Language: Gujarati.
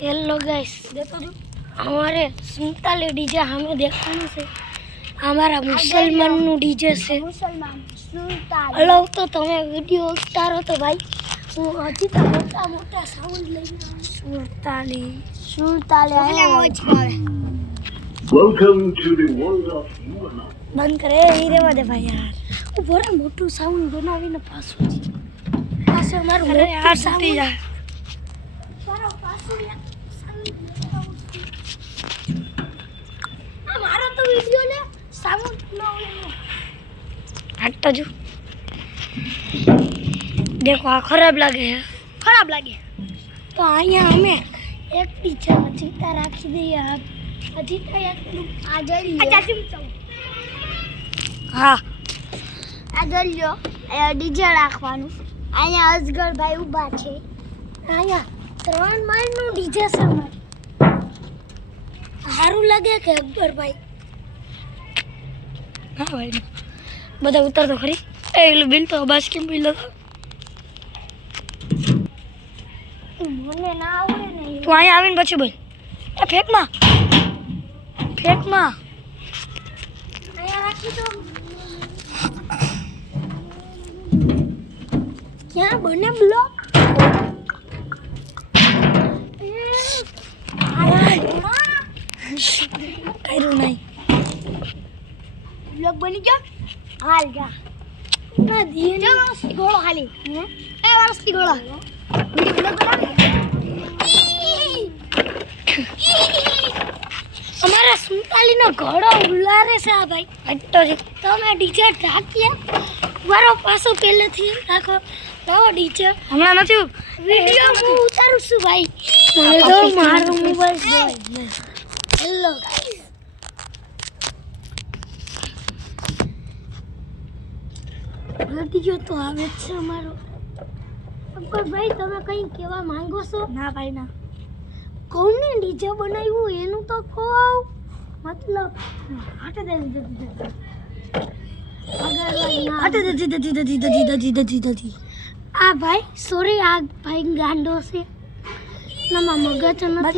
हेलो गाइस, देखो जो हमारे 47 डीजे हमें देखવાનું છે. हमारा मुसलमान નું ડીજે છે. मुसलमान 47 હલો તો તમે વિડિયો ઉતારો તો ભાઈ. હું હજી તો મોટા મોટા સાઉન્ડ લઈને આવું. 47 Welcome to the world of UNO. બંધ કરે એ રેવા દે ભાઈ યાર. હું બરા મોટું સાઉન્ડ બનાવીને પાછું મારું મોટું સાઉન્ડ જાય. મારો પાછું मारो तो वीडियो ले साउंड नो हट तो जो देखो आ खराब लगे तो आया हमें एक टीचर चिता राखी दे यार अजीता एक आ जलियो अच्छा चुप हाँ आ जलियो डीजे રાખવાનું આયા અસગર ભાઈ ઊભા છે આયા 3 માળ નું ડીજે છે हारू लगे के अकबर भाई हाँ भाई बता उतर तो खरी ए बिल तो बस के बिल મને ના આવડે ને તું અહીં આવીને પછી બોલ એ ફેંક માં અહીંયા રાખી દો ક્યાં બને બ્લોક करू नहीं ब्लॉग बनी क्या हाल जा ना दिए ना वारस गोला खाली ए वारस की गोला वीडियो ब्लॉग बना हमारा 47 નો ઘોડો ઉલારે છે આ ભાઈ હટતો છે તમે ડીજે ઢાક્યા વારો પાછો પહેલેથી રાખો નવો ડીજે હમણાં નથી વિડિયો હું ઉતારું છું ભાઈ મને તો મારો મોબાઈલ જોઈએ हेलो गाइस वीडियो तो आवे છે અમારો અકબર ભાઈ તમે કઈ કહેવા માંગો છો ના ભાઈ ના કોને ડીજે બનાવ્યું એનું તો કહો મતલબ હટ દે હટ આ ભાઈ સોરી આ ભાઈ ગાંડો છે ના મગજ નથી